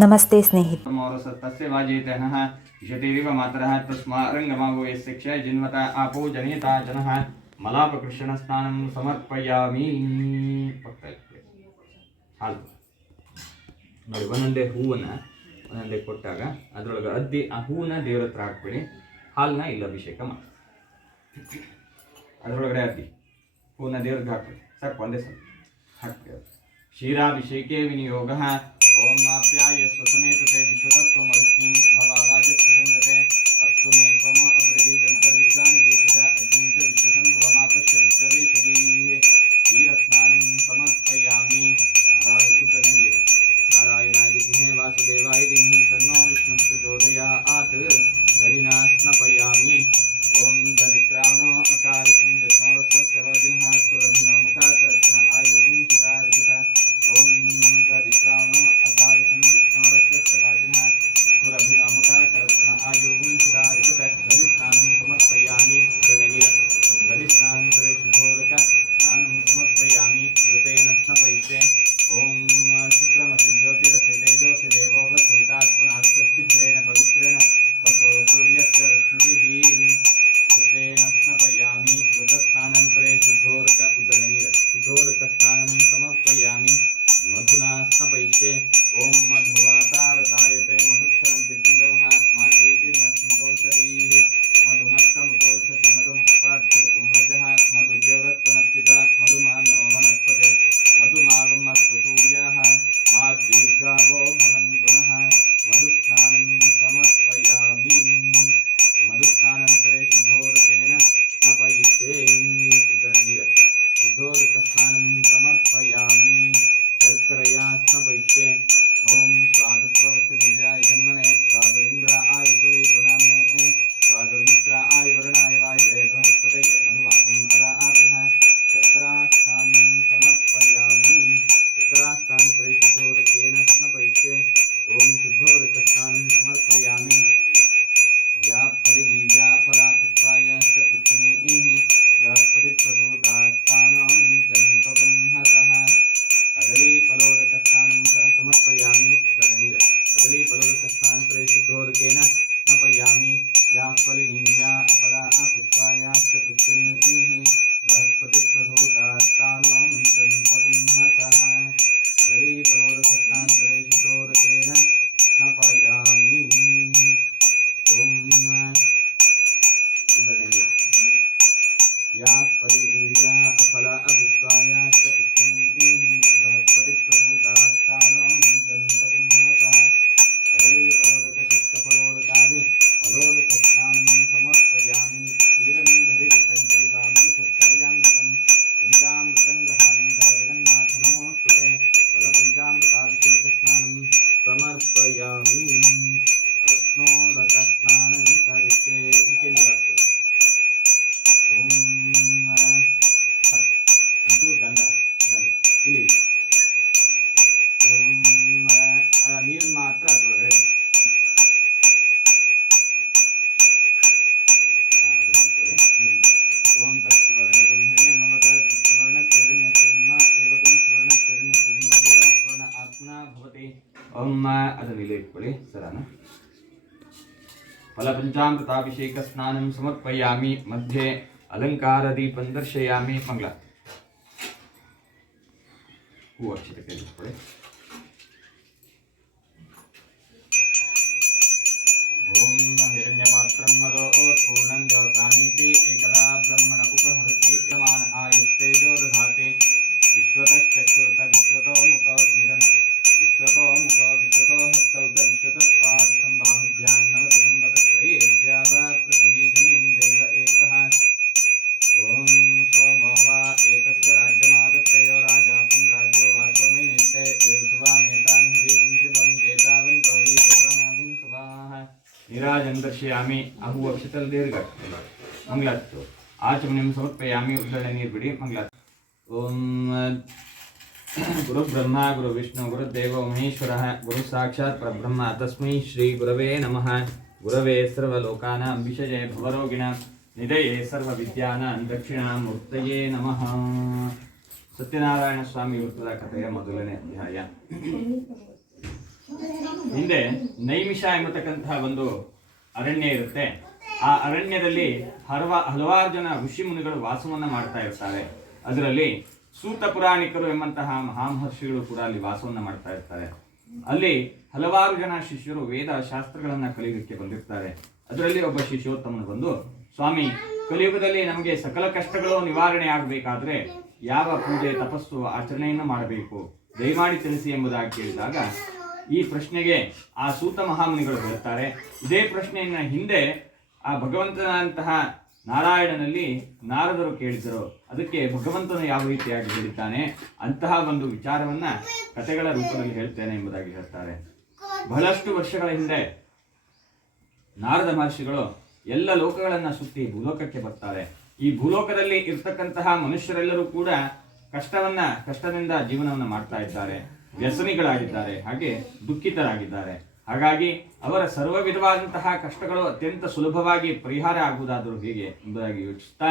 ನಮಸ್ತೆ ಸ್ನೇಹಿತ तस्य वाजेतनः यशतिरिव मातरः तस्मारङ्गमागो यस्य क्षय जिन्वत आपो जनिता जनः मलापकृष्णस्नानं ಸಮರ್ಪಯಾಮಿ ಹಾಲು ನೋಡಿ ಒಂದೊಂದೇ ಹೂವನ್ನ ಒಂದೊಂದೇ ಕೊಟ್ಟಾಗ ಅದ್ರೊಳಗೆ ಅದ್ದಿ ಆ ಹೂವನ್ನ ದೇವ್ರ ಹತ್ರ ಹಾಕ್ಬೇಡಿ ಹಾಲನ್ನ ಇಲ್ಲಿ ಅಭಿಷೇಕ ಮಾಡಿ ಅದರೊಳಗಡೆ ಅದ್ದಿ ಹೂವನ್ನ ದೇವ್ರಿಗೆ ಹಾಕ್ಬೇಡಿ ಸಾಕು ಒಂದೇ ಸಲ ಹಾಕ್ಬೇಕು ಕ್ಷೀರಾಭಿಷೇಕೆ ವಿನಿಯೋಗ ओम नाप्याय स्वसमेत ते विश्वतः स्वमरुष्णीं भवावाजस्य सङ्गते अप्सु मे स्वम अब्रवीदन्तर्विश्वानि देशजा, अग्निं च विश्वशम्भुवमापश्य विश्ववेशजीः क्षीरस्नानं समर्पयामि। नाराय उद्दने नारायणाय विद्महे वासुदेवाय धीमहि तन्नो विष्णुं प्रचोदयात् दलिना स्नपयामि। ओम दरिक्रामणो अकारिषं जष्णोरस्वस्यवजिनः सुरभिनो मुखाकर्षण आयुगुं शितारिषत ओम दरिक्रामणो अकारिषं विष्णोरस्यवजिनः सुरभिनो मुखाकर्षण आयुगुं शितारिषत दरिष्णानं समर्पयामि गणनीर दरिष्णानं सुरेशुधोरक नानं समर्पयामि कृतेन स्नपयिष्ये ओम शुक्रमसि ज्योतिरसि तेजोसि देवो वसुवितात्मनः स्वच्छिद्रेण पवित्रेण वसो सूर्यस्य रश्मिभिः घृतेन स्नपयामि घृतस्नानन्तरे शुद्धोदक उद्दरणीर शुद्धोदकस्नानं समर्पयामि। मधुना स्नपयिष्ये ॐ मधुवातारतायते मधुक्षरन्ति सिन्धवः माद्रीर्न सन्तोषरीः। मधुः ಫಲಪಂಚಾಮೃತಾಭಿಷೇಕ ಸ್ನಾನಂ ಸಮರ್ಪಯಾಮಿ ಮಧ್ಯೆ ಅಲಂಕಾರದೀಪಂ ದರ್ಶಯಾಮಿ ಮಂಗಳ ಹೂ ಅಕ್ಷತೆ ಕೈಲಿಟ್ಕೊಳ್ಳಿ ಓಂ ಹಿರಣ್ಯಪಾತ್ರಂ ಮದೋತ್ಪೂರ್ಣಂ ಜ್ಯೋತಾನೀತಿ ಏಕದಾ ಬ್ರಹ್ಮಣ ಉಪಹರತಿ ಯಮಾನ ಆಯುಸ್ತೇಜೋ ದಧಾತಿ ವಿಶ್ವತಶ್ಚಕ್ಷುರತ ವಿಶ್ವತೋ ಮುಖ ಅಹು ಅಕ್ಷತಲ್ ದೀರ್ಘ ನಿಮ್ಮ ಆಚಮನಿಂ ಸಮರ್ಪಯಾಮಿ ಉದ್ದಳೆ ನೀರು ಬಿಡಿ ಮಂಗಳಾತ್ತು ಓಂ ಗುರು ಬ್ರಹ್ಮ, ಗುರು ವಿಷ್ಣು ಗುರುದೇವ ಮಹೇಶ್ವರ, ಗುರು ಸಾಕ್ಷಾತ್ ಪರಬ್ರಹ್ಮ, ತಸ್ಮೈ ಶ್ರೀ ಗುರವೇ ನಮಃ. ಗುರವೇ ಸರ್ವಲೋಕಾನ ವಿಷಯೇ ಭವರೋಗಿಣ, ನಿಧಯೇ ಸರ್ವವಿದ್ಯಾನಾಂ ದಕ್ಷಿಣಾಮೂರ್ತಯೇ ನಮಃ. ಸತ್ಯನಾರಾಯಣ ಸ್ವಾಮಿ ವೃತ್ತದ ಕಥೆಯ ಮೊದಲನೇ ಅಧ್ಯಾಯ. ಹಿಂದೆ ನೈಮಿಷ ಎಂಬತಕ್ಕಂತಹ ಒಂದು ಅರಣ್ಯ ಇರುತ್ತೆ. ಆ ಅರಣ್ಯದಲ್ಲಿ ಹಲವ ಹಲವಾರು ಜನ ಋಷಿ ಮುನಿಗಳು ವಾಸವನ್ನ ಮಾಡ್ತಾ ಇರ್ತಾರೆ. ಅದರಲ್ಲಿ ಸೂತ ಪುರಾಣಿಕರು ಎಂಬಂತಹ ಮಹಾಮಹರ್ಷಿಗಳು ಕೂಡ ಅಲ್ಲಿ ವಾಸವನ್ನ ಮಾಡ್ತಾ ಇರ್ತಾರೆ. ಅಲ್ಲಿ ಹಲವಾರು ಜನ ಶಿಷ್ಯರು ವೇದ ಶಾಸ್ತ್ರಗಳನ್ನ ಕಲಿಯೋದಕ್ಕೆ ಬಂದಿರ್ತಾರೆ. ಅದರಲ್ಲಿ ಒಬ್ಬ ಶಿಷ್ಯೋತ್ತಮನು ಬಂದು, ಸ್ವಾಮಿ, ಕಲಿಯುಗದಲ್ಲಿ ನಮಗೆ ಸಕಲ ಕಷ್ಟಗಳು ನಿವಾರಣೆ ಆಗಬೇಕಾದ್ರೆ ಯಾವ ಪೂಜೆ, ತಪಸ್ಸು, ಆಚರಣೆಯನ್ನು ಮಾಡಬೇಕು? ದಯಮಾಡಿ ತಿಳಿಸಿ ಎಂಬುದಾಗಿ ಕೇಳಿದಾಗ, ಈ ಪ್ರಶ್ನೆಗೆ ಆ ಸೂತ ಮಹಾಮುನಿಗಳು ಹೇಳ್ತಾರೆ, ಇದೇ ಪ್ರಶ್ನೆಯನ್ನ ಹಿಂದೆ ಆ ಭಗವಂತನಂತಹ ನಾರಾಯಣನಲ್ಲಿ ನಾರದರು ಕೇಳಿದರು. ಅದಕ್ಕೆ ಭಗವಂತನು ಯಾವ ರೀತಿಯಾಗಿ ಹೇಳಿದ್ದಾನೆ? ಅಂತಹ ಒಂದು ವಿಚಾರವನ್ನ ಕಥೆಗಳ ರೂಪದಲ್ಲಿ ಹೇಳ್ತೇನೆ ಎಂಬುದಾಗಿ ಹೇಳ್ತಾರೆ. ಬಹಳಷ್ಟು ವರ್ಷಗಳ ಹಿಂದೆ ನಾರದ ಮಹರ್ಷಿಗಳು ಎಲ್ಲ ಲೋಕಗಳನ್ನ ಸುತ್ತಿ ಭೂಲೋಕಕ್ಕೆ ಬರ್ತಾರೆ. ಈ ಭೂಲೋಕದಲ್ಲಿ ಇರ್ತಕ್ಕಂತಹ ಮನುಷ್ಯರೆಲ್ಲರೂ ಕೂಡ ಕಷ್ಟವನ್ನ, ಕಷ್ಟದಿಂದ ಜೀವನವನ್ನು ಮಾಡ್ತಾ ಇದ್ದಾರೆ. ವ್ಯಸನಿಗಳಾಗಿದ್ದಾರೆ. ಹಾಗೆ ದುಃಖಿತರಾಗಿದ್ದಾರೆ. ಹಾಗಾಗಿ ಅವರ ಸರ್ವ ವಿಧವಾದಂತಹ ಕಷ್ಟಗಳು ಅತ್ಯಂತ ಸುಲಭವಾಗಿ ಪರಿಹಾರ ಆಗುವುದಾದರೂ ಹೇಗೆ ಎಂಬುದಾಗಿ ಯೋಚಿಸ್ತಾ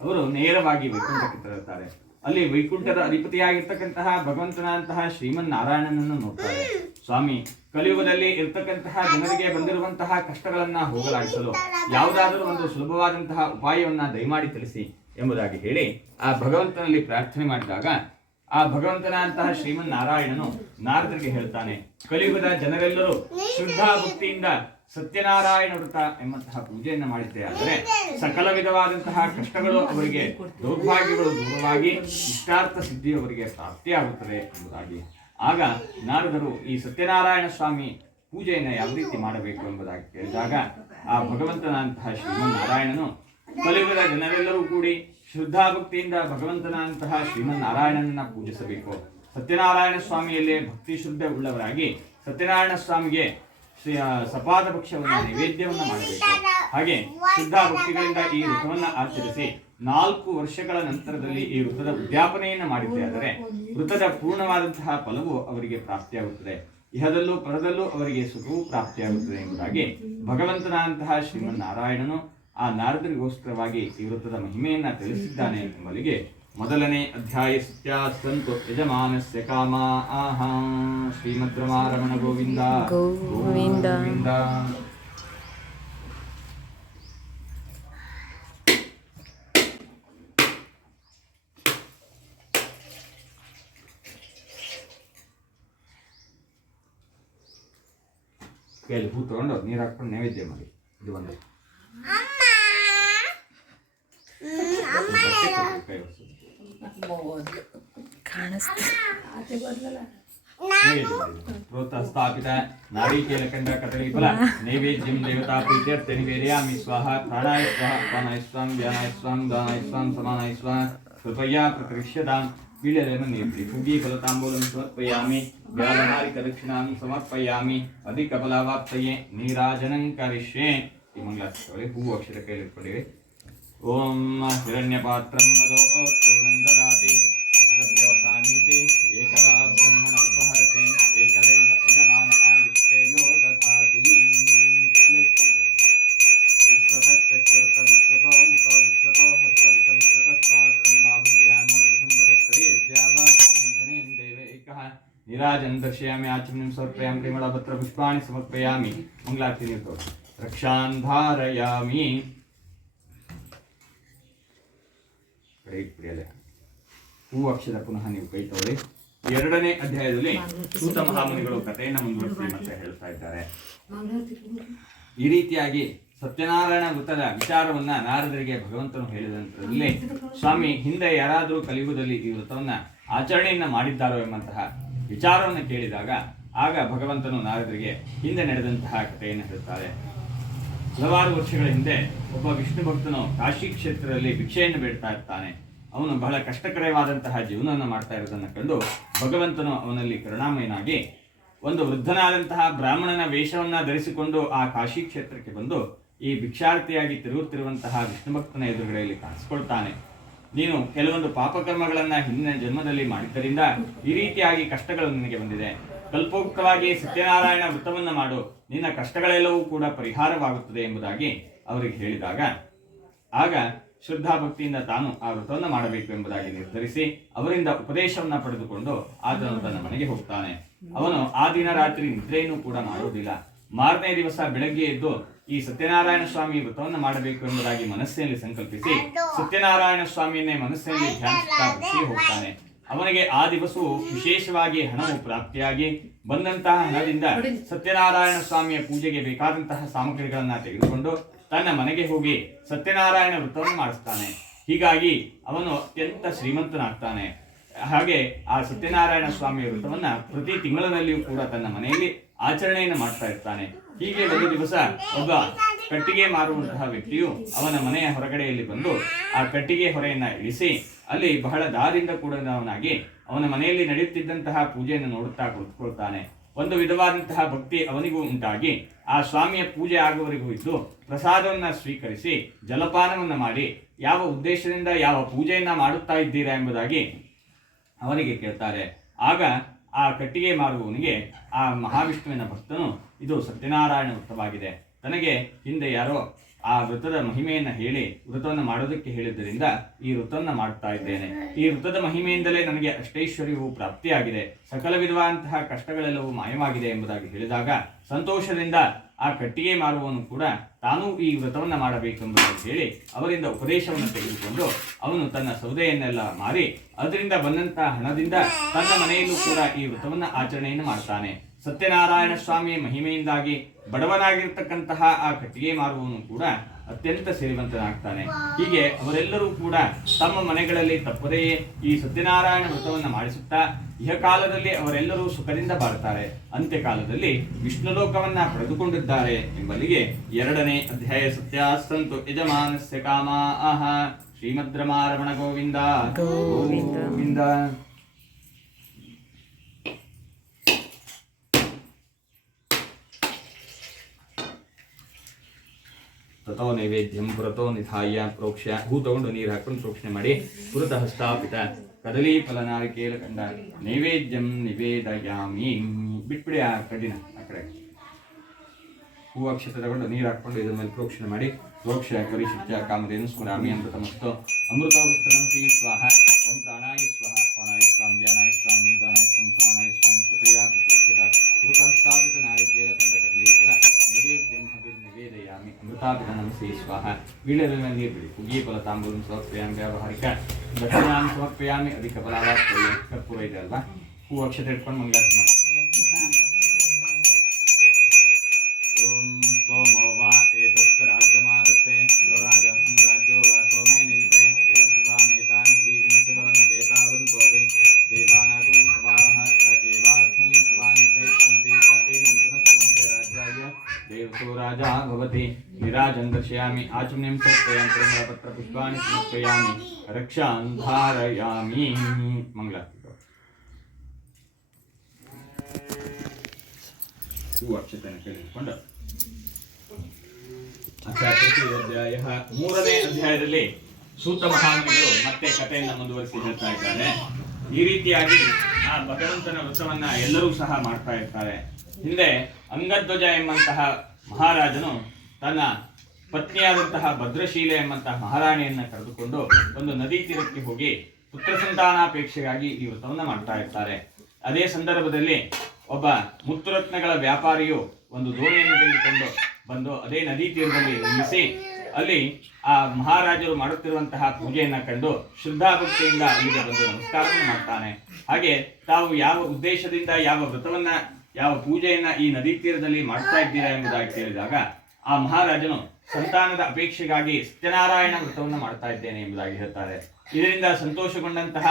ಅವರು ನೇರವಾಗಿ ವೈಕುಂಠಕ್ಕೆ ತೆರಳುತ್ತಾರೆ. ಅಲ್ಲಿ ವೈಕುಂಠದ ಅಧಿಪತಿಯಾಗಿರ್ತಕ್ಕಂತಹ ಭಗವಂತನಂತಹ ಶ್ರೀಮನ್ ನಾರಾಯಣನನ್ನು ನೋಡ್ತಾರೆ. ಸ್ವಾಮಿ, ಕಲಿಯುಗದಲ್ಲಿ ಇರ್ತಕ್ಕಂತಹ ಜನರಿಗೆ ಬಂದಿರುವಂತಹ ಕಷ್ಟಗಳನ್ನ ಹೋಗಲಾಡಿಸಲು ಯಾವುದಾದರೂ ಒಂದು ಸುಲಭವಾದಂತಹ ಉಪಾಯವನ್ನ ದಯಮಾಡಿ ತಿಳಿಸಿ ಎಂಬುದಾಗಿ ಹೇಳಿ ಆ ಭಗವಂತನಲ್ಲಿ ಪ್ರಾರ್ಥನೆ ಮಾಡಿದಾಗ ಆ ಭಗವಂತನಂತಹ ಶ್ರೀಮನ್ ನಾರಾಯಣನು ನಾರದರಿಗೆ ಹೇಳ್ತಾನೆ, ಕಲಿಯುಗದ ಜನರೆಲ್ಲರೂ ಶುದ್ಧ ಭಕ್ತಿಯಿಂದ ಸತ್ಯನಾರಾಯಣ ವೃತ ಎಂಬಂತಹ ಪೂಜೆಯನ್ನು ಮಾಡಿದ್ದೆ. ಆದರೆ ಸಕಲ ವಿಧವಾದಂತಹ ಕಷ್ಟಗಳು ಅವರಿಗೆ ದೌರ್ಭಾಗ್ಯಗಳು ದೂರವಾಗಿ ಇಷ್ಟಾರ್ಥ ಸಿದ್ಧಿ ಅವರಿಗೆ ಪ್ರಾಪ್ತಿಯಾಗುತ್ತದೆ ಎಂಬುದಾಗಿ. ಆಗ ನಾರದರು ಈ ಸತ್ಯನಾರಾಯಣ ಸ್ವಾಮಿ ಪೂಜೆಯನ್ನು ಯಾವ ರೀತಿ ಮಾಡಬೇಕು ಎಂಬುದಾಗಿ ಕೇಳಿದಾಗ ಆ ಭಗವಂತನಂತಹ ಶ್ರೀಮನ್ ನಾರಾಯಣನು ಕಲಿಯುಗದ ಜನರೆಲ್ಲರೂ ಕೂಡಿ ಶ್ರದ್ಧಾಭಕ್ತಿಯಿಂದ ಭಗವಂತನಂತಹ ಶ್ರೀಮನ್ ನಾರಾಯಣನನ್ನು ಪೂಜಿಸಬೇಕು. ಸತ್ಯನಾರಾಯಣ ಸ್ವಾಮಿಯಲ್ಲೇ ಭಕ್ತಿ ಶ್ರದ್ಧೆ ಉಳ್ಳವರಾಗಿ ಸತ್ಯನಾರಾಯಣ ಸ್ವಾಮಿಗೆ ಶ್ರೀ ಸಪಾದ ಪಕ್ಷವನ್ನು ನೈವೇದ್ಯವನ್ನು ಮಾಡಬೇಕು. ಹಾಗೆ ಶ್ರದ್ಧಾ ಭಕ್ತಿಗಳಿಂದ ಈ ವ್ರತವನ್ನು ಆಚರಿಸಿ ನಾಲ್ಕು ವರ್ಷಗಳ ನಂತರದಲ್ಲಿ ಈ ಋತದ ಉದ್ಯಾಪನೆಯನ್ನು ಮಾಡಿದ್ದೇ ಆದರೆ ಋತದ ಪೂರ್ಣವಾದಂತಹ ಫಲವು ಅವರಿಗೆ ಪ್ರಾಪ್ತಿಯಾಗುತ್ತದೆ. ಇಹದಲ್ಲೂ ಪರದಲ್ಲೂ ಅವರಿಗೆ ಸುಖವು ಪ್ರಾಪ್ತಿಯಾಗುತ್ತದೆ ಎಂಬುದಾಗಿ ಭಗವಂತನಂತಹ ಶ್ರೀಮನ್ ನಾರಾಯಣನು ಆ ನಾರದರಿಗೋಸ್ಕರವಾಗಿ ಈ ವೃತ್ತದ ಮಹಿಮೆಯನ್ನು ತಿಳಿಸಿದ್ದಾನೆ ಎಂಬಲ್ಲಿಗೆ ಮೊದಲನೇ ಅಧ್ಯಾಯ ಸತ್ಯಾಸ್ತಂತು ಯಜಮಾನಸ್ಯ ಕಾಮ ಆಹಾ. ಶ್ರೀಮದ್ ರಮಾರಮಣ ಗೋವಿಂದ. ಗೋವಿಂದ. ಗೋವಿಂದ. ಕೈಯಲ್ಲಿ ಹೂ ತಗೊಂಡು ನೀರು ಹಾಕ್ಕೊಂಡು ನೈವೇದ್ಯ ಮಾಡಿ. ಇದು ಒಂದು ಕೈ ಒರೆಸು. ಕಾಣಿಸ್ತಾ ಪ್ರೋತ್ಸಾಹಿತ ನಾರಿಕೇಲ ಕಂಡ ಕದಳಿ ಫಲ ನೈವೇದ್ಯಂ ದೇವತಾ ಪ್ರೀತ್ಯರ್ಥ ನಿವೇದಯಾಮಿ ಸ್ವಾಹ ಪ್ರಾಣಾಯ ಸ್ವಾಹ ಪ್ರಾಣಾಯ ಸ್ವಾಂ ಧ್ಯಾನಾಯ ಸ್ವಾಂ ದಾನಾಯ ಸ್ವಾಂ ಸಮಾನಾಯ ಸ್ವಾಹ ಕೃಪಯಾ ಪ್ರಕರಿಷ್ಯತಾಂ ವೀಳ್ಯದೆಯನ್ನು ನೀರ್ತಿ ಹುಗಿ ಫಲತಾಂಬೂಲಂ ಸಮರ್ಪಯಾಮಿ ವ್ಯಾಲಹಾರಿಕ ದಕ್ಷಿಣಾಂ ಸಮರ್ಪಯಾಮಿ ಅಧಿಕ ಫಲವಾಪ್ತಯೇ ನೀರಾಜನಂ ಕರಿಷ್ಯೆ ಈ ಮಂಗಳಾಸ್ತ್ರಗಳಲ್ಲಿ ಹೂವು ಅಕ್ಷರ ಕೈಯಲ್ಲಿ ॐ हिरण्यपात्रं मदोत्पूर्णं ददाति, मदव्यवसानीति, एकदा ब्रह्मण उपहरति, एकदैव यजमान आयुष्टे दधाति अलेट् विश्वतश्चक्षुरत विश्वतो मुख, विश्वतो हस्तभुत विश्वतस्वात् सम्बाहुभ्यान् नमति संवदत्रयेद्यावाजनेन देव एकः। निराजं दर्शयामि आचमनं समर्पयामि, किमलापत्रपुष्पाणि समर्पयामि मङ्गलार्तिनिर्तो रक्षान् धारयामि। ಹೂ ಅಕ್ಷರ ಪುನಃ ನೀವು ಕೈ ತೊಗೊಳ್ಳಿ. ಎರಡನೇ ಅಧ್ಯಾಯದಲ್ಲಿ ಸೂತ ಮಹಾಮುನಿಗಳು ಕಥೆಯನ್ನು ಮುಂದುವರಿಸಿ ಮತ್ತೆ ಹೇಳ್ತಾ ಇದ್ದಾರೆ. ಈ ರೀತಿಯಾಗಿ ಸತ್ಯನಾರಾಯಣ ವೃತ್ತದ ವಿಚಾರವನ್ನ ನಾರದರಿಗೆ ಭಗವಂತನು ಹೇಳಿದಂತರಲ್ಲಿ ಸ್ವಾಮಿ ಹಿಂದೆ ಯಾರಾದರೂ ಕಲಿಯುಗದಲ್ಲಿ ಈ ವೃತ್ತವನ್ನ ಆಚರಣೆಯನ್ನ ಮಾಡಿದ್ದಾರೋ ಎಂಬಂತಹ ವಿಚಾರವನ್ನು ಕೇಳಿದಾಗ ಆಗ ಭಗವಂತನು ನಾರದರಿಗೆ ಹಿಂದೆ ನಡೆದಂತಹ ಕಥೆಯನ್ನು ಹೇಳುತ್ತಾರೆ. ಹಲವಾರು ವರ್ಷಗಳ ಹಿಂದೆ ಒಬ್ಬ ವಿಷ್ಣು ಭಕ್ತನು ಕಾಶಿ ಕ್ಷೇತ್ರದಲ್ಲಿ ಭಿಕ್ಷೆಯನ್ನು ಬೇಡ್ತಾ ಇರ್ತಾನೆ. ಅವನು ಬಹಳ ಕಷ್ಟಕರವಾದಂತಹ ಜೀವನವನ್ನು ಮಾಡ್ತಾ ಇರೋದನ್ನು ಕಂಡು ಭಗವಂತನು ಅವನಲ್ಲಿ ಕರುಣಾಮಯನಾಗಿ ಒಂದು ವೃದ್ಧನಾದಂತಹ ಬ್ರಾಹ್ಮಣನ ವೇಷವನ್ನು ಧರಿಸಿಕೊಂಡು ಆ ಕಾಶಿ ಕ್ಷೇತ್ರಕ್ಕೆ ಬಂದು ಈ ಭಿಕ್ಷಾರ್ಥಿಯಾಗಿ ತಿರುಗುತ್ತಿರುವಂತಹ ವಿಷ್ಣು ಭಕ್ತನ ಎದುರುಗಡೆಯಲ್ಲಿ ಕಾಣಿಸ್ಕೊಳ್ತಾನೆ. ನೀನು ಕೆಲವೊಂದು ಪಾಪಕರ್ಮಗಳನ್ನು ಹಿಂದಿನ ಜನ್ಮದಲ್ಲಿ ಮಾಡಿದ್ದರಿಂದ ಈ ರೀತಿಯಾಗಿ ಕಷ್ಟಗಳು ನಿನಗೆ ಬಂದಿದೆ. ಕಲ್ಪೋಕ್ತವಾಗಿ ಸತ್ಯನಾರಾಯಣ ವ್ರತವನ್ನು ಮಾಡು. ನಿನ್ನ ಕಷ್ಟಗಳೆಲ್ಲವೂ ಕೂಡ ಪರಿಹಾರವಾಗುತ್ತದೆ ಎಂಬುದಾಗಿ ಅವರಿಗೆ ಹೇಳಿದಾಗ. ಆಗ ಶ್ರದ್ಧಾ ಭಕ್ತಿಯಿಂದ ತಾನು ಆ ವ್ರತವನ್ನು ಮಾಡಬೇಕು ಎಂಬುದಾಗಿ ನಿರ್ಧರಿಸಿ ಅವರಿಂದ ಉಪದೇಶವನ್ನ ಪಡೆದುಕೊಂಡು ಆತನು ತನ್ನ ಮನೆಗೆ ಹೋಗ್ತಾನೆ. ಅವನು ಆ ದಿನ ರಾತ್ರಿ ನಿದ್ರೆಯನ್ನು ಕೂಡ ಮಾಡುವುದಿಲ್ಲ. ಮಾರನೇ ದಿವಸ ಬೆಳಗ್ಗೆ ಎದ್ದು ಈ ಸತ್ಯನಾರಾಯಣ ಸ್ವಾಮಿ ವ್ರತವನ್ನು ಮಾಡಬೇಕು ಎಂಬುದಾಗಿ ಮನಸ್ಸಿನಲ್ಲಿ ಸಂಕಲ್ಪಿಸಿ ಸತ್ಯನಾರಾಯಣ ಸ್ವಾಮಿಯನ್ನೇ ಮನಸ್ಸಿನಲ್ಲಿ ಧ್ಯಾನಿಸುತ್ತಾ ಹೋಗ್ತಾನೆ. ಅವನಿಗೆ ಆ ದಿವಸವು ವಿಶೇಷವಾಗಿ ಹಣವು ಪ್ರಾಪ್ತಿಯಾಗಿ ಬಂದಂತಹ ಹಣದಿಂದ ಸತ್ಯನಾರಾಯಣ ಸ್ವಾಮಿಯ ಪೂಜೆಗೆ ಬೇಕಾದಂತಹ ಸಾಮಗ್ರಿಗಳನ್ನ ತೆಗೆದುಕೊಂಡು ತನ್ನ ಮನೆಗೆ ಹೋಗಿ ಸತ್ಯನಾರಾಯಣ ವ್ರತವನ್ನು ಮಾಡಿಸ್ತಾನೆ. ಹೀಗಾಗಿ ಅವನು ಅತ್ಯಂತ ಶ್ರೀಮಂತನಾಗ್ತಾನೆ. ಹಾಗೆ ಆ ಸತ್ಯನಾರಾಯಣ ಸ್ವಾಮಿಯ ವ್ರತವನ್ನ ಪ್ರತಿ ತಿಂಗಳಲ್ಲಿಯೂ ಕೂಡ ತನ್ನ ಮನೆಯಲ್ಲಿ ಆಚರಣೆಯನ್ನು ಮಾಡ್ತಾ ಇರ್ತಾನೆ. ಹೀಗೆ ಒಂದು ದಿವಸ ಒಬ್ಬ ಕಟ್ಟಿಗೆ ಮಾರುವಂತಹ ವ್ಯಕ್ತಿಯು ಅವನ ಮನೆಯ ಹೊರಗಡೆಯಲ್ಲಿ ಬಂದು ಆ ಕಟ್ಟಿಗೆ ಹೊರೆಯನ್ನ ಇಳಿಸಿ ಅಲ್ಲಿ ಬಹಳ ದಾರಿಂದ ಅವನಾಗಿ ಅವನ ಮನೆಯಲ್ಲಿ ನಡೆಯುತ್ತಿದ್ದಂತಹ ಪೂಜೆಯನ್ನು ನೋಡುತ್ತಾ ಕುಳಿತುಕೊಳ್ತಾನೆ ಒಂದು ವಿಧವಾದಂತಹ ಭಕ್ತಿ ಅವನಿಗೂ ಉಂಟಾಗಿ ಆ ಸ್ವಾಮಿಯ ಪೂಜೆ ಆಗುವವರೆಗೂ ಇದ್ದು ಪ್ರಸಾದವನ್ನು ಸ್ವೀಕರಿಸಿ ಜಲಪಾನವನ್ನು ಮಾಡಿ ಯಾವ ಉದ್ದೇಶದಿಂದ ಯಾವ ಪೂಜೆಯನ್ನು ಮಾಡುತ್ತಾ ಇದ್ದೀರಾ ಎಂಬುದಾಗಿ ಅವನಿಗೆ ಕೇಳ್ತಾರೆ. ಆಗ ಆ ಕಟ್ಟಿಗೆ ಮಾರುವವನಿಗೆ ಆ ಮಹಾವಿಷ್ಣುವಿನ ಭಕ್ತನು, ಇದು ಸತ್ಯನಾರಾಯಣ ವೃತ್ತವಾಗಿದೆ. ತನಗೆ ಹಿಂದೆ ಯಾರೋ ಆ ವೃತ್ತದ ಮಹಿಮೆಯನ್ನು ಹೇಳಿ ವೃತವನ್ನು ಮಾಡೋದಕ್ಕೆ ಹೇಳಿದ್ದರಿಂದ ಈ ವೃತವನ್ನು ಮಾಡ್ತಾ ಇದ್ದೇನೆ. ಈ ವೃತ್ತದ ಮಹಿಮೆಯಿಂದಲೇ ನನಗೆ ಅಷ್ಟೈಶ್ವರ್ಯವು ಪ್ರಾಪ್ತಿಯಾಗಿದೆ. ಸಕಲ ವಿಧವಾದಂತಹ ಕಷ್ಟಗಳೆಲ್ಲವೂ ಮಾಯವಾಗಿದೆ ಎಂಬುದಾಗಿ ಹೇಳಿದಾಗ ಸಂತೋಷದಿಂದ ಆ ಕಟ್ಟಿಗೆ ಮಾರುವವನು ಕೂಡ ತಾನೂ ಈ ವ್ರತವನ್ನ ಮಾಡಬೇಕೆಂಬುದಾಗಿ ಹೇಳಿ ಅವರಿಂದ ಉಪದೇಶವನ್ನು ತೆಗೆದುಕೊಂಡು ಅವನು ತನ್ನ ಸೌದೆಯನ್ನೆಲ್ಲ ಮಾರಿ, ಅದರಿಂದ ಬಂದಂತಹ ಹಣದಿಂದ ತನ್ನ ಮನೆಯಲ್ಲೂ ಕೂಡ ಈ ವ್ರತವನ್ನು ಆಚರಣೆಯನ್ನು ಮಾಡ್ತಾನೆ. ಸತ್ಯನಾರಾಯಣ ಸ್ವಾಮಿಯ ಮಹಿಮೆಯಿಂದಾಗಿ ಬಡವನಾಗಿರ್ತಕ್ಕಂತಹ ಆ ಕಟ್ಟಿಗೆ ಮಾರುವವನು ಕೂಡ ಅತ್ಯಂತ ಶ್ರೀಮಂತನಾಗ್ತಾನೆ ಹೀಗೆ ಅವರೆಲ್ಲರೂ ಕೂಡ ತಮ್ಮ ಮನೆಗಳಲ್ಲಿ ತಪ್ಪದೆಯೇ ಈ ಸತ್ಯನಾರಾಯಣ ವ್ರತವನ್ನು ಮಾಡಿಸುತ್ತಾ ಇಹಕಾಲದಲ್ಲಿ ಅವರೆಲ್ಲರೂ ಸುಖದಿಂದ ಬಾಳ್ತಾರೆ ಅಂತ್ಯಕಾಲದಲ್ಲಿ ವಿಷ್ಣುಲೋಕವನ್ನ ಪಡೆದುಕೊಂಡಿದ್ದಾರೆ ಎಂಬಲ್ಲಿಗೆ ಎರಡನೇ ಅಧ್ಯಾಯ ಸತ್ಯಾಸ್ತಂತು ಯಜಮಾನಸ್ಯ ಕಾಮ ಆಹ ಶ್ರೀಮದ್ರಮಾರಮಣ ಗೋವಿಂದ. ಗೋವಿಂದ. ತಥೋ ನೈವೇದ್ಯಂ ಪುರತೋ ನಿಧಾಯ, ಪ್ರೋಕ್ಷ್ಯ, ಹೂ ತಗೊಂಡು ನೀರು ಹಾಕೊಂಡು ಪ್ರೋಕ್ಷಣೆ ಮಾಡಿ. ಪುರತಃ ಸ್ಥಾಪಿತ ಕದಲಿ ಫಲ ನಾರಿಕೇಲ ಕಂಡ ನೈವೇದ್ಯಂ ನಿವೇದಯಾಮಿ. ಬಿಟ್ಬಿಡಿ ಆ ಕಡಿನ ಆ ಕಡೆ. ಹೂ ಅಕ್ಷತೆ ತಗೊಂಡು ನೀರು ಹಾಕೊಂಡು ಇದ್ರ ಮೇಲೆ ಪ್ರೋಕ್ಷಣೆ ಮಾಡಿ. ಪ್ರೋಕ್ಷ ಪರಿಶುದ್ಧ ಕಾಮಧೇನು ಸ್ಮರಾಮಿ ಅಮೃತ ಮಸ್ತು ಅಮೃತ ವಸ್ತ್ರನಂಸಿ ಸ್ವಾಹ. ಓಂ ಪ್ರಾಣಾಯ ಸ್ವಾಹ. ಪ್ರಾಣಾಯ ಸ್ವಾಂ ವ್ಯಾನಾಯ ಸ್ವಾಂ ಮುದಾನಾಯ ಸ್ವಾಂ ಸಮಾನಾಯ ಸ್ವಾಂ ಕೃಪಯಾ ಸ್ಥಾಪಿತ ನಾರಿಕೇಲ ಕಂಡ ಕದಲಿ ಫಲ. ನೈವೇದ್ಯಂ ಹವಿರ್ ನಿವೇದಯಾಮಿ ಅಮೃತಾಭಿಧಾನಂ ಶ್ರೀ ಸ್ವಾಹ ವೀಳ್ಯದ ಮೇಲೆ ನೀರು ಬಿಡಿ ಹುಗಿ ಫಲ ತಾಂಬೂಲಂ ಸಮರ್ಪಯಾಮಿ ವ್ಯಾವಹಾರಿಕ ದಕ್ಷಿಣಾಂ ಸಮರ್ಪಯಾಮಿ ಅಧಿಕ ಫಲಾವಾಪ್ತವ್ಯ ಕರ್ಪೂರ ಇದೆ ಅಲ್ವಾ ಹೂ ಅಕ್ಷತೆ ಇಟ್ಕೊಂಡು ಮಂಗಳಾರತಿ ಮಾಡಿ ವಿರಾಜನ್ ದರ್ಶಯಾಮಿ ಆಚಮ್ಯಂ ಸಮರ್ಪಯಾಮಿ पुष्पाणि ಪುಷ್ಪಾಣಿ रक्षां धारयामि ಮಂಗಳಾರತಿ ಹೂ ಅಕ್ಷತೆಯನ್ನು ಅಧ್ಯಾಯ ಮೂರನೇ ಅಧ್ಯಾಯದಲ್ಲಿ ಸೂತ ಮಹಾಮುನಿಗಳು ಮತ್ತೆ ಕಥೆಯನ್ನು ಮುಂದುವರಿಸಿ ಹೇಳ್ತಾ ಇದ್ದಾರೆ. ಈ ರೀತಿಯಾಗಿ ಆ ಭಗವಂತನ ವೃತ್ತವನ್ನ ಎಲ್ಲರೂ ಸಹ ಮಾಡ್ತಾ ಇರ್ತಾರೆ. ಹಿಂದೆ ಅಂಗಧ್ವಜ ಎಂಬಂತಹ ಮಹಾರಾಜನು ತನ್ನ ಪತ್ನಿಯಾದಂತಹ ಭದ್ರಶೀಲೆ ಎಂಬಂತಹ ಮಹಾರಾಣಿಯನ್ನ ಕರೆದುಕೊಂಡು ಒಂದು ನದಿ ತೀರಕ್ಕೆ ಹೋಗಿ ಪುತ್ರ ಸಂತಾನಾಪೇಕ್ಷೆಗಾಗಿ ಈ ವ್ರತವನ್ನು ಮಾಡ್ತಾ ಇರ್ತಾರೆ. ಅದೇ ಸಂದರ್ಭದಲ್ಲಿ ಒಬ್ಬ ಮುತ್ತುರತ್ನಗಳ ವ್ಯಾಪಾರಿಯು ಒಂದು ದೋಣಿಯನ್ನು ತೆಗೆದುಕೊಂಡು ಬಂದು ಅದೇ ನದಿ ತೀರದಲ್ಲಿ ನಿಲ್ಲಿಸಿ ಅಲ್ಲಿ ಆ ಮಹಾರಾಜರು ಮಾಡುತ್ತಿರುವಂತಹ ಪೂಜೆಯನ್ನ ಕಂಡು ಶ್ರದ್ಧಾಭಕ್ತಿಯಿಂದ ಅಲ್ಲಿಗೆ ಬಂದು ನಮಸ್ಕಾರವನ್ನು ಮಾಡ್ತಾನೆ. ಹಾಗೆ ತಾವು ಯಾವ ಉದ್ದೇಶದಿಂದ ಯಾವ ವ್ರತವನ್ನ, ಯಾವ ಪೂಜೆಯನ್ನ ಈ ನದಿ ತೀರದಲ್ಲಿ ಮಾಡ್ತಾ ಇದ್ದೀರಾ ಎಂಬುದಾಗಿ ಕೇಳಿದಾಗ ಆ ಮಹಾರಾಜನು ಸಂತಾನದ ಅಪೇಕ್ಷೆಗಾಗಿ ಸತ್ಯನಾರಾಯಣ ವ್ರತವನ್ನು ಮಾಡ್ತಾ ಇದ್ದೇನೆ ಎಂಬುದಾಗಿ ಹೇಳ್ತಾರೆ. ಇದರಿಂದ ಸಂತೋಷಗೊಂಡಂತಹ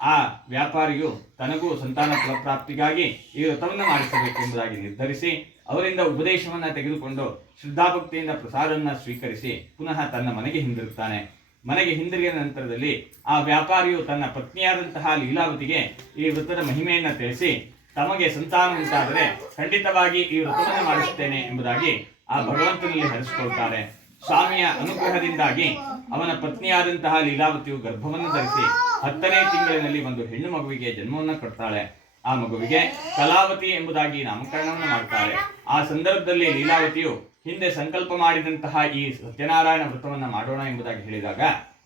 ಆ ವ್ಯಾಪಾರಿಯು ತನಗೂ ಸಂತಾನ ಫಲಪ್ರಾಪ್ತಿಗಾಗಿ ಈ ವ್ರತವನ್ನು ಮಾಡಿಸಬೇಕು ಎಂಬುದಾಗಿ ನಿರ್ಧರಿಸಿ, ಅವರಿಂದ ಉಪದೇಶವನ್ನ ತೆಗೆದುಕೊಂಡು ಶ್ರದ್ಧಾಭಕ್ತಿಯಿಂದ ಪ್ರಸಾದವನ್ನು ಸ್ವೀಕರಿಸಿ ಪುನಃ ತನ್ನ ಮನೆಗೆ ಹಿಂದಿರುತ್ತಾನೆ ಮನೆಗೆ ಹಿಂದಿರುಗಿದ ನಂತರದಲ್ಲಿ ಆ ವ್ಯಾಪಾರಿಯು ತನ್ನ ಪತ್ನಿಯಾದಂತಹ ಲೀಲಾವತಿಗೆ ಈ ವೃತ್ತದ ಮಹಿಮೆಯನ್ನು ತಿಳಿಸಿ, ತಮಗೆ ಸಂತಾನ ಉಂಟಾದರೆ ಖಂಡಿತವಾಗಿ ಈ ವ್ರತವನ್ನು ಮಾಡಿಸುತ್ತೇನೆ ಎಂಬುದಾಗಿ ಆ ಭಗವಂತನಲ್ಲಿ ಹರಿಸಿಕೊಳ್ತಾರೆ. ಸ್ವಾಮಿಯ ಅನುಗ್ರಹದಿಂದಾಗಿ ಅವನ ಪತ್ನಿಯಾದಂತಹ ಲೀಲಾವತಿಯು ಗರ್ಭವನ್ನು ಧರಿಸಿ ಹತ್ತನೇ ತಿಂಗಳಿನಲ್ಲಿ ಒಂದು ಹೆಣ್ಣು ಮಗುವಿಗೆ ಜನ್ಮವನ್ನು ಕೊಡ್ತಾಳೆ. ಆ ಮಗುವಿಗೆ ಕಲಾವತಿ ಎಂಬುದಾಗಿ ನಾಮಕರಣವನ್ನು ಮಾಡ್ತಾಳೆ ಆ ಸಂದರ್ಭದಲ್ಲಿ ಲೀಲಾವತಿಯು ಹಿಂದೆ ಸಂಕಲ್ಪ ಮಾಡಿದಂತಹ ಈ ಸತ್ಯನಾರಾಯಣ ವ್ರತವನ್ನ ಮಾಡೋಣ ಎಂಬುದಾಗಿ ಹೇಳಿದಾಗ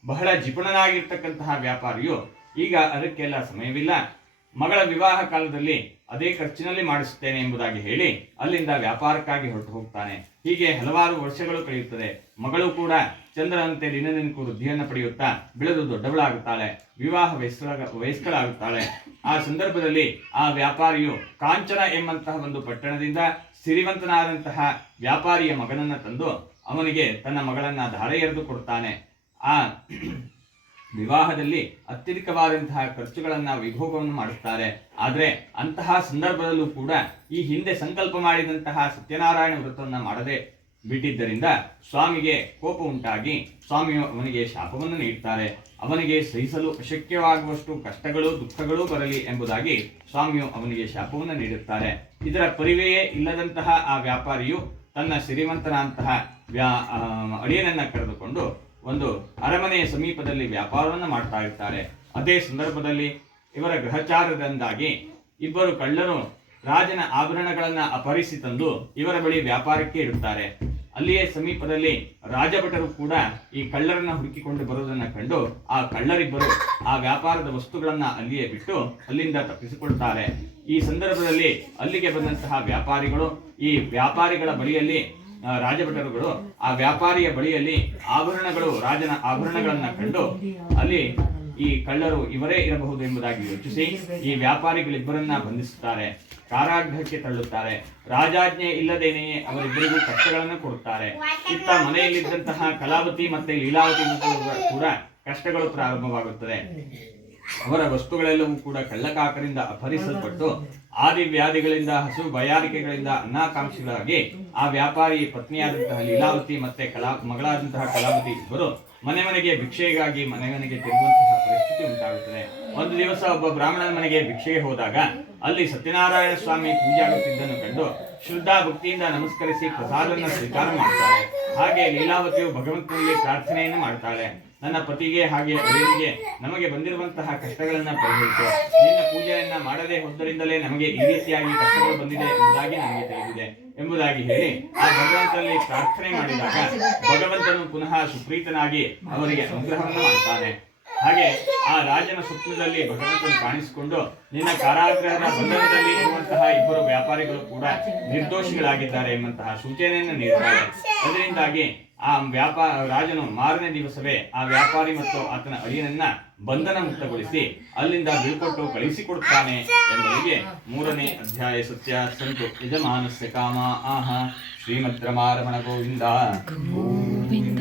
ಬಹಳ ಜಿಪುಣನಾಗಿರ್ತಕ್ಕಂತಹ ವ್ಯಾಪಾರಿಯು ಈಗ ಅದಕ್ಕೆಲ್ಲ ಸಮಯವಿಲ್ಲ. ಮಗಳ ವಿವಾಹ ಕಾಲದಲ್ಲಿ ಅದೇ ಖರ್ಚಿನಲ್ಲಿ ಮಾಡಿಸುತ್ತೇನೆ ಎಂಬುದಾಗಿ ಹೇಳಿ ಅಲ್ಲಿಂದ ವ್ಯಾಪಾರಕ್ಕಾಗಿ ಹೊರಟು ಹೋಗ್ತಾನೆ. ಹೀಗೆ ಹಲವಾರು ವರ್ಷಗಳು ಕಳೆಯುತ್ತದೆ. ಮಗಳು ಕೂಡ ಚಂದ್ರನಂತೆ ದಿನದಿನಕ್ಕೂ ವೃದ್ಧಿಯನ್ನು ಪಡೆಯುತ್ತಾ ಬೆಳೆದು ದೊಡ್ಡವಳಾಗುತ್ತಾಳೆ. ವಿವಾಹ ವಯಸ್ಕ, ವಯಸ್ಕಳಾಗುತ್ತಾಳೆ. ಆ ಸಂದರ್ಭದಲ್ಲಿ ಆ ವ್ಯಾಪಾರಿಯು ಕಾಂಚನ ಎಂಬಂತಹ ಒಂದು ಪಟ್ಟಣದಿಂದ ಸಿರಿವಂತನಾದಂತಹ ವ್ಯಾಪಾರಿಯ ಮಗನನ್ನ ತಂದು ಅವನಿಗೆ ತನ್ನ ಮಗಳನ್ನ ಧಾರೆ ಎರೆದು ಕೊಡುತ್ತಾನೆ ಆ ವಿವಾಹದಲ್ಲಿ ಅತ್ಯಧಿಕವಾದಂತಹ ಖರ್ಚುಗಳನ್ನು ವಿಭೋಗವನ್ನು ಮಾಡುತ್ತಾರೆ ಆದರೆ ಅಂತಹ ಸಂದರ್ಭದಲ್ಲೂ ಕೂಡ ಈ ಹಿಂದೆ ಸಂಕಲ್ಪ ಮಾಡಿದಂತಹ ಸತ್ಯನಾರಾಯಣ ವ್ರತವನ್ನ ಮಾಡದೆ ಬಿಟ್ಟಿದ್ದರಿಂದ ಸ್ವಾಮಿಗೆ ಕೋಪ ಉಂಟಾಗಿ ಸ್ವಾಮಿಯು ಅವನಿಗೆ ಶಾಪವನ್ನು ನೀಡುತ್ತಾರೆ ಅವನಿಗೆ ಸಹಿಸಲು ಅಶಕ್ಯವಾಗುವಷ್ಟು ಕಷ್ಟಗಳು, ದುಃಖಗಳು ಬರಲಿ ಎಂಬುದಾಗಿ ಸ್ವಾಮಿಯು ಅವನಿಗೆ ಶಾಪವನ್ನು ನೀಡುತ್ತಾರೆ. ಇದರ ಪರಿವೆಯೇ ಇಲ್ಲದಂತಹ ಆ ವ್ಯಾಪಾರಿಯು ತನ್ನ ಶ್ರೀಮಂತನಂತಹ ವ್ಯಾ ಅಡಿಯನನ್ನು ಕರೆದುಕೊಂಡು ಒಂದು ಅರಮನೆಯ ಸಮೀಪದಲ್ಲಿ ವ್ಯಾಪಾರವನ್ನು ಮಾಡ್ತಾ ಇರ್ತಾರೆ. ಅದೇ ಸಂದರ್ಭದಲ್ಲಿ ಇವರ ಗ್ರಹಚಾರದಿಂದಾಗಿ ಇಬ್ಬರು ಕಳ್ಳರು ರಾಜನ ಆಭರಣಗಳನ್ನು ಅಪಹರಿಸಿ ತಂದು ಇವರ ಬಳಿ ವ್ಯಾಪಾರಕ್ಕೆ ಇಡುತ್ತಾರೆ. ಅಲ್ಲಿಯೇ ಸಮೀಪದಲ್ಲಿ ರಾಜಭಟರು ಕೂಡ ಈ ಕಳ್ಳರನ್ನ ಹುಡುಕಿಕೊಂಡು ಬರುವುದನ್ನು ಕಂಡು ಆ ಕಳ್ಳರಿಬ್ಬರು ಆ ವ್ಯಾಪಾರದ ವಸ್ತುಗಳನ್ನು ಅಲ್ಲಿಯೇ ಬಿಟ್ಟು ಅಲ್ಲಿಂದ ತಪ್ಪಿಸಿಕೊಳ್ತಾರೆ. ಈ ಸಂದರ್ಭದಲ್ಲಿ ಅಲ್ಲಿಗೆ ಬಂದಂತಹ ವ್ಯಾಪಾರಿಗಳು ಈ ವ್ಯಾಪಾರಿಗಳ ಬಳಿಯಲ್ಲಿ ರಾಜಭಟರುಗಳು ಆ ವ್ಯಾಪಾರಿಯ ಬಳಿಯಲ್ಲಿ ಆಭರಣಗಳು, ರಾಜನ ಆಭರಣಗಳನ್ನ ಕಂಡು ಅಲ್ಲಿ ಈ ಕಳ್ಳರು ಇವರೇ ಇರಬಹುದು ಎಂಬುದಾಗಿ ಯೋಚಿಸಿ ಈ ವ್ಯಾಪಾರಿಗಳಿಬ್ಬರನ್ನ ಬಂಧಿಸುತ್ತಾರೆ, ಕಾರಾಗೃಹಕ್ಕೆ ತಳ್ಳುತ್ತಾರೆ ರಾಜಾಜ್ಞೆ ಇಲ್ಲದೇನೆಯೇ ಅವರಿಬ್ಬರಿಗೂ ಕಷ್ಟಗಳನ್ನು ಕೊಡುತ್ತಾರೆ. ಇತ್ತ ಮನೆಯಲ್ಲಿದ್ದಂತಹ ಕಲಾವತಿ ಮತ್ತೆ ಲೀಲಾವತಿ ಕೂಡ ಕಷ್ಟಗಳು ಪ್ರಾರಂಭವಾಗುತ್ತದೆ ಅವರ ವಸ್ತುಗಳೆಲ್ಲವೂ ಕೂಡ ಕಳ್ಳಕಾಕರಿಂದ ಅಪಹರಿಸಲ್ಪಟ್ಟು ಆದಿ ವ್ಯಾಧಿಗಳಿಂದ ಹಸು ಬಯಾರಿಕೆಗಳಿಂದ ಅನ್ನಾಕಾಂಕ್ಷಿಗಳಾಗಿ ಆ ವ್ಯಾಪಾರಿ ಪತ್ನಿಯಾದಂತಹ ಲೀಲಾವತಿ ಮತ್ತೆ ಕಲಾ, ಮಗಳಾದಂತಹ ಕಲಾವತಿ ಇಬ್ಬರು ಮನೆ ಮನೆಗೆ ಭಿಕ್ಷೆಗಾಗಿ ಮನೆ ಮನೆಗೆ ತಿರುಗುವಂತಹ ಪರಿಸ್ಥಿತಿ ಉಂಟಾಗುತ್ತದೆ. ಒಂದು ದಿವಸ ಒಬ್ಬ ಬ್ರಾಹ್ಮಣನ ಮನೆಗೆ ಭಿಕ್ಷೆಗೆ ಹೋದಾಗ ಅಲ್ಲಿ ಸತ್ಯನಾರಾಯಣ ಸ್ವಾಮಿ ಪೂಜೆ ಆಗುತ್ತಿದ್ದನ್ನು ಕಂಡು ಶ್ರದ್ಧಾ ಭಕ್ತಿಯಿಂದ ನಮಸ್ಕರಿಸಿ ಪ್ರಸಾದವನ್ನು ಸ್ವೀಕಾರ ಮಾಡ್ತಾಳೆ. ಹಾಗೆ ಲೀಲಾವತಿಯು ಭಗವಂತನಲ್ಲಿ ಪ್ರಾರ್ಥನೆಯನ್ನು ಮಾಡ್ತಾಳೆ. ನನ್ನ ಪತಿಗೆ ಹಾಗೆ ಅಳಿಯನಿಗೆ ನಮಗೆ ಬಂದಿರುವಂತಹ ಕಷ್ಟಗಳನ್ನ ಪರಿಹರಿಸು. ನಿನ್ನ ಪೂಜೆಯನ್ನ ಮಾಡದೆ ಹೋದ್ದರಿಂದಲೇ ನಮಗೆ ಈ ರೀತಿಯಾಗಿ ಕಷ್ಟಗಳು ಬಂದಿದೆ ಎಂಬುದಾಗಿ ನಮಗೆ ತಿಳಿದಿದೆ. ಎಂಬುದಾಗಿ ಹೇಳಿ ಆ ಭಗವಂತನಲ್ಲಿ ಪ್ರಾರ್ಥನೆ ಮಾಡಿದಾಗ ಭಗವಂತನು ಪುನಃ ಸುಪ್ರೀತನಾಗಿ ಅವರಿಗೆ ಅನುಗ್ರಹವನ್ನು ಮಾಡ್ತಾನೆ. ಹಾಗೆ ಆ ರಾಜನ ಸ್ವಪ್ನದಲ್ಲಿ ಭಗವಂತನು ಕಾಣಿಸಿಕೊಂಡು ನಿನ್ನ ಕಾರಾಗ್ರಹದ ಬಂಧನದಲ್ಲಿ ಇರುವಂತಹ ಇಬ್ಬರು ವ್ಯಾಪಾರಿಗಳು ಕೂಡ ನಿರ್ದೋಷಿಗಳಾಗಿದ್ದಾರೆ ಎಂಬಂತಹ ಸೂಚನೆಯನ್ನು ನೀಡುತ್ತಾರೆ ಅದರಿಂದಾಗಿ ಆ ವ್ಯಾಪಾರ ರಾಜನು ಮಾರನೇ ದಿವಸವೇ ಆ ವ್ಯಾಪಾರಿ ಮತ್ತು ಆತನ ಅಳಿಯನನ್ನ ಬಂಧನ ಮುಕ್ತಗೊಳಿಸಿ ಅಲ್ಲಿಂದ ಬೀಳ್ಕೊಟ್ಟು ಕಳಿಸಿಕೊಡುತ್ತಾನೆ ಎಂಬುದಿಗೆ ಮೂರನೇ ಅಧ್ಯಾಯ ಸತ್ಯ ಸಂತು. ಯಜಮಾನಸ್ಯ ಕಾಮ. ಆಹ. ಶ್ರೀಮದ್ ರಮಾರಮಣ ಗೋವಿಂದ. ಗೋವಿಂದ.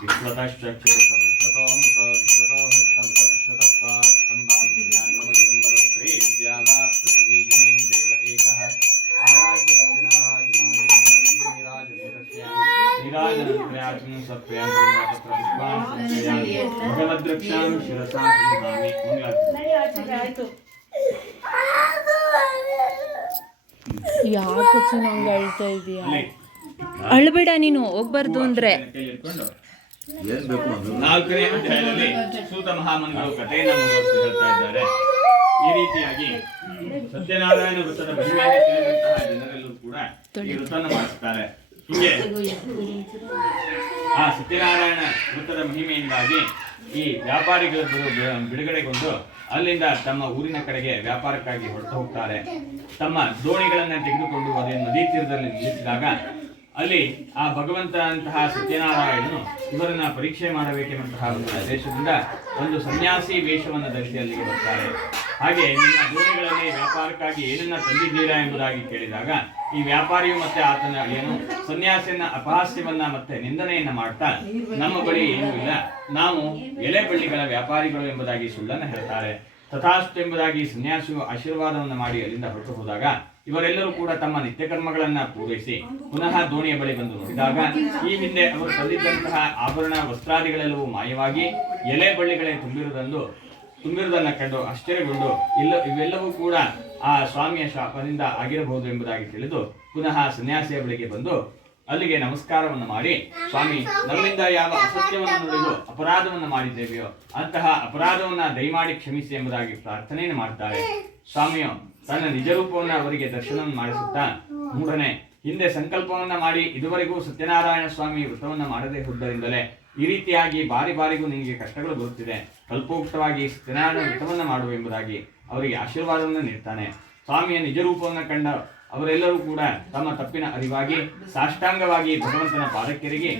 विश्वतश्चक्षुरुत विश्वतो मुख विश्वतो हस्तमुत विश्वतस्वात् सम्भाव्यान्मोदिदम्बरस्त्री विद्यावा पृथिवी जनेन देव एकः निराजनत्रयाचनं सत्वयां तत्र पुष्पान् समर्पयामि भगवद्रक्षां शिरसा गृह्णामि मंगलाचरणम् ಯಾಕೆ ನಂಗೆ ಅಳ್ತಾ ಇದೀಯ ಅಲ್ಲಿ ಅಳ್ಬೇಡ ನೀನು ಹೋಗ್ಬಾರ್ದು ಅಂದ್ರೆ ಕೈಯಲ್ಲಿ ಇಟ್ಕೊಂಡು ನಾಲ್ಕನೇ ಅಧ್ಯಾಯದಲ್ಲಿ ಸೂತ ಮಹಾಮನಿಗಳು ಕಥೆಯನ್ನು ಮುಂದುವರಿಸಿ ಹೇಳ್ತಾ ಇದ್ದಾರೆ. ಈ ರೀತಿಯಾಗಿ ಸತ್ಯನಾರಾಯಣ ವೃತ್ತದ ಬಹಿರಂಗ ತಿಳಿದಂತಹ ಜನರೆಲ್ಲರೂ ಕೂಡ ಈ ವೃತ್ತನ ಮಾಡಿಸ್ತಾರೆ. ಹೀಗೆ ಆ ಸತ್ಯನಾರಾಯಣ ವೃತ್ತದ ಮಹಿಮೆಯಿಂದಾಗಿ ಈ ವ್ಯಾಪಾರಿಗಳು ಬಿಡುಗಡೆಗೊಂಡು ಅಲ್ಲಿಂದ ತಮ್ಮ ಊರಿನ ಕಡೆಗೆ ವ್ಯಾಪಾರಕ್ಕಾಗಿ ಹೊರಟು ಹೋಗ್ತಾರೆ. ತಮ್ಮ ದೋಣಿಗಳನ್ನು ತೆಗೆದುಕೊಂಡು ಅದೇ ನದಿ ತೀರದಲ್ಲಿ ನಿಲ್ಲಿಸಿದಾಗ ಅಲ್ಲಿ ಆ ಭಗವಂತ ಅಂತಹ ಸತ್ಯನಾರಾಯಣನು ಇವರನ್ನ ಪರೀಕ್ಷೆ ಮಾಡಬೇಕೆಂಬಂತಹ ಒಂದು ಉದ್ದೇಶದಿಂದ ಒಂದು ಸನ್ಯಾಸಿ ವೇಷವನ್ನು ಧರಿಸಿ ಅಲ್ಲಿಗೆ ಬರ್ತಾರೆ. ಹಾಗೆ ನಿಮ್ಮ ದೋಣಿಗಳಲ್ಲಿ ವ್ಯಾಪಾರಕ್ಕಾಗಿ ಏನನ್ನ ತಂದಿದ್ದೀರಾ ಎಂಬುದಾಗಿ ಕೇಳಿದಾಗ ಈ ವ್ಯಾಪಾರಿಯು ಮತ್ತೆ ಆತನ ಏನು ಸನ್ಯಾಸಿಯನ್ನ ಅಪಹಾಸ್ಯವನ್ನ ಮತ್ತೆ ನಿಂದನೆಯನ್ನ ಮಾಡ್ತಾ, ನಮ್ಮ ಬಳಿ ಏನೂ ಇಲ್ಲ, ನಾವು ಎಲೆ ಬಳ್ಳಿಗಳ ವ್ಯಾಪಾರಿಗಳು ಎಂಬುದಾಗಿ ಸುಳ್ಳನ್ನು ಹೇಳ್ತಾರೆ. ತಥಾಸ್ತು ಎಂಬುದಾಗಿ ಸನ್ಯಾಸಿಯು ಆಶೀರ್ವಾದವನ್ನು ಮಾಡಿ ಅಲ್ಲಿಂದ ಹೊರಟು ಹೋದಾಗ ಇವರೆಲ್ಲರೂ ಕೂಡ ತಮ್ಮ ನಿತ್ಯ ಕರ್ಮಗಳನ್ನ ಪೂರೈಸಿ ಪುನಃ ದೋಣಿಯ ಬಳಿ ಬಂದು ನೋಡಿದಾಗ ಈ ಹಿಂದೆ ಅವರು ತಂದಿದ್ದಂತಹ ಆಭರಣ ವಸ್ತ್ರಾದಿಗಳೆಲ್ಲವೂ ಮಾಯವಾಗಿ ಎಲೆ ಬಳ್ಳಿಗಳೇ ತುಂಬಿರುವುದನ್ನು ತುಂಬಿರುವುದನ್ನು ಕಂಡು ಆಶ್ಚರ್ಯಗೊಂಡು ಇಲ್ಲ ಇವೆಲ್ಲವೂ ಕೂಡ ಆ ಸ್ವಾಮಿಯ ಶಾಪದಿಂದ ಆಗಿರಬಹುದು ಎಂಬುದಾಗಿ ತಿಳಿದು ಪುನಃ ಸನ್ಯಾಸಿಯ ಬಳಿಗೆ ಬಂದು ಅಲ್ಲಿಗೆ ನಮಸ್ಕಾರವನ್ನು ಮಾಡಿ, ಸ್ವಾಮಿ, ನಮ್ಮಿಂದ ಯಾವ ಅಸತ್ಯವನ್ನು ನುಡಿದು ಅಪರಾಧವನ್ನು ಮಾಡಿದ್ದೇವೆಯೋ ಅಂತಹ ಅಪರಾಧವನ್ನ ದಯಮಾಡಿ ಕ್ಷಮಿಸಿ ಎಂಬುದಾಗಿ ಪ್ರಾರ್ಥನೆಯನ್ನು ಮಾಡ್ತಾರೆ. ಸ್ವಾಮಿಯು ತನ್ನ ನಿಜ ರೂಪವನ್ನು ಅವರಿಗೆ ದರ್ಶನ ಮಾಡಿಸುತ್ತಾ ಮೂರನೇ ಹಿಂದೆ ಸಂಕಲ್ಪವನ್ನ ಮಾಡಿ ಇದುವರೆಗೂ ಸತ್ಯನಾರಾಯಣ ಸ್ವಾಮಿ ವ್ರತವನ್ನ ಮಾಡದೇ ಹೋದ್ದರಿಂದಲೇ ಈ ರೀತಿಯಾಗಿ ಬಾರಿ ಬಾರಿಗೂ ನಿಮಗೆ ಕಷ್ಟಗಳು ಬರುತ್ತಿದೆ. ಕಲ್ಪೋಕ್ತವಾಗಿ ಸತ್ಯನಾರಾಯಣ ವ್ರತವನ್ನ ಮಾಡುವ ಎಂಬುದಾಗಿ ಅವರಿಗೆ ಆಶೀರ್ವಾದವನ್ನು ನೀಡ್ತಾನೆ. ಸ್ವಾಮಿಯ ನಿಜ ರೂಪವನ್ನು ಕಂಡ ಅವರೆಲ್ಲರೂ ಕೂಡ ತಮ್ಮ ತಪ್ಪಿನ ಅರಿವಾಗಿ, ಸಾಷ್ಟಾಂಗವಾಗಿ ಭಗವಂತನ ಪಾದಕ್ಕೆರಿಗೆ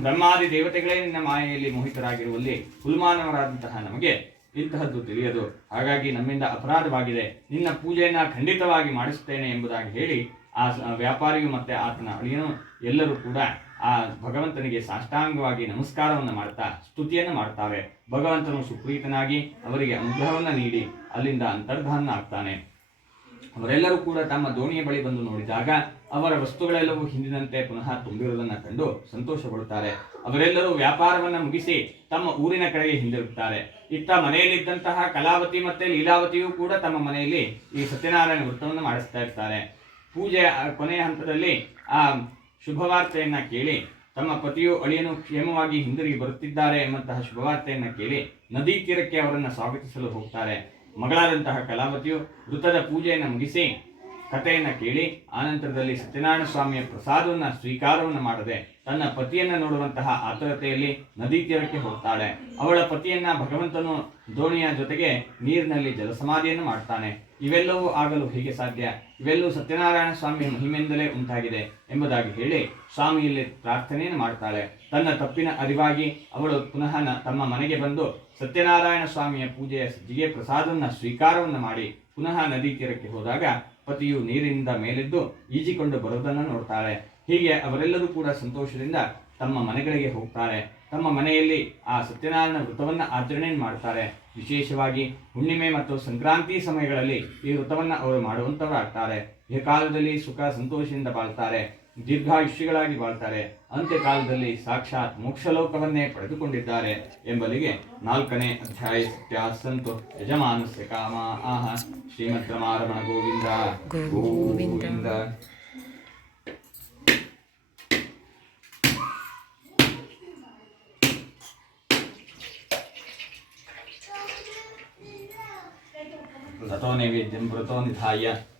ಬ್ರಹ್ಮಾದಿ ದೇವತೆಗಳೇ ನಿನ್ನ ಮಾಯೆಯಲ್ಲಿ ಮೋಹಿತರಾಗಿರುವಲ್ಲಿ ಹುಲ್ಮಾನವರಾದಂತಹ ನಮಗೆ ಇಂತಹದ್ದು ತಿಳಿಯದು. ಹಾಗಾಗಿ ನಮ್ಮಿಂದ ಅಪರಾಧವಾಗಿದೆ. ನಿನ್ನ ಪೂಜೆಯನ್ನ ಖಂಡಿತವಾಗಿ ಮಾಡಿಸುತ್ತೇನೆ ಎಂಬುದಾಗಿ ಹೇಳಿ ಆ ವ್ಯಾಪಾರಿಯು ಮತ್ತೆ ಆತನ ಅಳಿಯನು. ಎಲ್ಲರೂ ಕೂಡ ಆ ಭಗವಂತನಿಗೆ ಸಾಷ್ಟಾಂಗವಾಗಿ ನಮಸ್ಕಾರವನ್ನು ಮಾಡ್ತಾ, ಸ್ತುತಿಯನ್ನು ಮಾಡ್ತಾರೆ. ಭಗವಂತನು ಸುಪ್ರೀತನಾಗಿ ಅವರಿಗೆ ಅನುಗ್ರಹವನ್ನು ನೀಡಿ, ಅಲ್ಲಿಂದ ಅಂತರ್ಧಾನ ಆಗ್ತಾನೆ ಅವರೆಲ್ಲರೂ ಕೂಡ ತಮ್ಮ ದೋಣಿಯ ಬಳಿ ಬಂದು ನೋಡಿದಾಗ ಅವರ ವಸ್ತುಗಳೆಲ್ಲವೂ ಹಿಂದಿನಂತೆ ಪುನಃ ತುಂಬಿರುವುದನ್ನು ಕಂಡು ಸಂತೋಷಪಡುತ್ತಾರೆ. ಅವರೆಲ್ಲರೂ ವ್ಯಾಪಾರವನ್ನ ಮುಗಿಸಿ ತಮ್ಮ ಊರಿನ ಕಡೆಗೆ ಹಿಂದಿರುತ್ತಾರೆ ಇತ್ತ ಮನೆಯಲ್ಲಿದ್ದಂತಹ ಕಲಾವತಿ ಮತ್ತೆ ಲೀಲಾವತಿಯೂ ಕೂಡ ತಮ್ಮ ಮನೆಯಲ್ಲಿ ಈ ಸತ್ಯನಾರಾಯಣ ವೃತ್ತವನ್ನು ಮಾಡಿಸ್ತಾ ಇರ್ತಾರೆ. ಪೂಜೆ ಕೊನೆಯ ಹಂತದಲ್ಲಿ ಆ, ಶುಭವಾರ್ತೆಯನ್ನು ಕೇಳಿ ತಮ್ಮ ಪತಿಯು ಅಳಿಯನು ಕ್ಷೇಮವಾಗಿ ಹಿಂದಿರುಗಿ ಬರುತ್ತಿದ್ದಾರೆ ಎಂಬಂತಹ ಶುಭವಾರ್ತೆಯನ್ನು ಕೇಳಿ ನದಿ ತೀರಕ್ಕೆ ಅವರನ್ನು ಸ್ವಾಗತಿಸಲು ಹೋಗ್ತಾರೆ. ಮಗಳಾದಂತಹ ಕಲಾವತಿಯು ವೃತ್ತದ ಪೂಜೆಯನ್ನು ಮುಗಿಸಿ ಕಥೆಯನ್ನು ಕೇಳಿ ಆನಂತರದಲ್ಲಿ ಸತ್ಯನಾರಾಯಣ ಸ್ವಾಮಿಯ ಪ್ರಸಾದವನ್ನು ಸ್ವೀಕಾರವನ್ನು ಮಾಡದೆ ತನ್ನ ಪತಿಯನ್ನು ನೋಡುವಂತಹ ಆತುರತೆಯಲ್ಲಿ ನದಿ ತೀರಕ್ಕೆ ಹೋಗ್ತಾಳೆ. ಅವಳ ಪತಿಯನ್ನ ಭಗವಂತನು ದೋಣಿಯ ಜೊತೆಗೆ ನೀರಿನಲ್ಲಿ ಜಲಸಮಾಧಿಯನ್ನು ಮಾಡ್ತಾನೆ. ಇವೆಲ್ಲವೂ ಆಗಲು ಹೇಗೆ ಸಾಧ್ಯ? ಇವೆಲ್ಲವೂ ಸತ್ಯನಾರಾಯಣ ಸ್ವಾಮಿಯ ಮಹಿಮೆಯಿಂದಲೇ ಉಂಟಾಗಿದೆ ಎಂಬುದಾಗಿ ಹೇಳಿ ಸ್ವಾಮಿಯಲ್ಲಿ ಪ್ರಾರ್ಥನೆಯನ್ನು ಮಾಡ್ತಾಳೆ. ತನ್ನ ತಪ್ಪಿನ ಅರಿವಾಗಿ ಅವಳು ಪುನಃ ತಮ್ಮ ಮನೆಗೆ ಬಂದು ಸತ್ಯನಾರಾಯಣ ಸ್ವಾಮಿಯ ಪೂಜೆಯ ಸಜ್ಜಿಗೆ ಪ್ರಸಾದವನ್ನು ಸ್ವೀಕಾರವನ್ನು ಮಾಡಿ ಪುನಃ ನದಿ ತೀರಕ್ಕೆ ಹೋದಾಗ ಪತಿಯು ನೀರಿನಿಂದ ಮೇಲೆದ್ದು ಈಜಿಕೊಂಡು ಬರುವುದನ್ನು ನೋಡ್ತಾಳೆ. ಹೀಗೆ ಅವರೆಲ್ಲರೂ ಕೂಡ ಸಂತೋಷದಿಂದ ತಮ್ಮ ಮನೆಗಳಿಗೆ ಹೋಗ್ತಾರೆ. ತಮ್ಮ ಮನೆಯಲ್ಲಿ ಆ ಸತ್ಯನಾರಾಯಣ ವೃತವನ್ನು ಆಚರಣೆ ಮಾಡ್ತಾರೆ. ವಿಶೇಷವಾಗಿ ಹುಣ್ಣಿಮೆ ಮತ್ತು ಸಂಕ್ರಾಂತಿ ಸಮಯಗಳಲ್ಲಿ ಈ ವೃತವನ್ನು ಅವರು ಮಾಡುವಂಥವರಾಗ್ತಾರೆ ಈ ಕಾಲದಲ್ಲಿ ಸುಖ ಸಂತೋಷದಿಂದ ಬಾಳ್ತಾರೆ. ದೀರ್ಘಾಯುಷ್ಯಗಳಾಗಿ ಬಾಳ್ತಾರೆ. ಅಂತ್ಯಕಾಲದಲ್ಲಿ ಸಾಕ್ಷಾತ್ ಮೋಕ್ಷಲೋಕವನ್ನೇ ಪಡೆದುಕೊಂಡಿದ್ದಾರೆ ಎಂಬಲಿಗೆ ನಾಲ್ಕನೇ ಅಧ್ಯಾಯ ಸತ್ಯಾಸಂತು. ಯಜಮಾನಸ್ಯ ಕಾಮ. ಆಹ. ಶ್ರೀಮಂತಮಾರಮಣ ಗೋವಿಂದ. ಗೋವಿಂದ. ತಥೋ ನೈವೇದ್ಯಂ ಮೃತೋ ನಿಧಾಯ.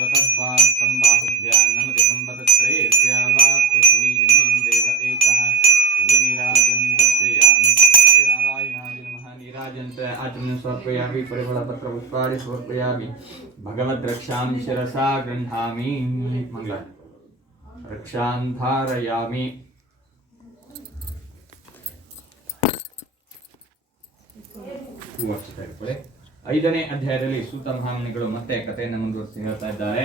स्वतद्वात्सम्बाहुभ्या नमति सम्पतत्रयेभ्या वा पृथिवी देव एकः निराजन् दर्शयामि श्रीनारायणाय नमः निराजन्त आचमनं समर्पयामि परिमलपत्रपुष्पाणि समर्पयामि भगवद्रक्षां शिरसा गृह्णामि मङ्गल रक्षां धारयामि What's that. ಐದನೇ ಅಧ್ಯಾಯದಲ್ಲಿ ಸೂತ ಮಹಾಮನಿಗಳು ಮತ್ತೆ ಕಥೆಯನ್ನು ಮುಂದುವರಿಸಿ ಹೇಳ್ತಾ ಇದ್ದಾರೆ.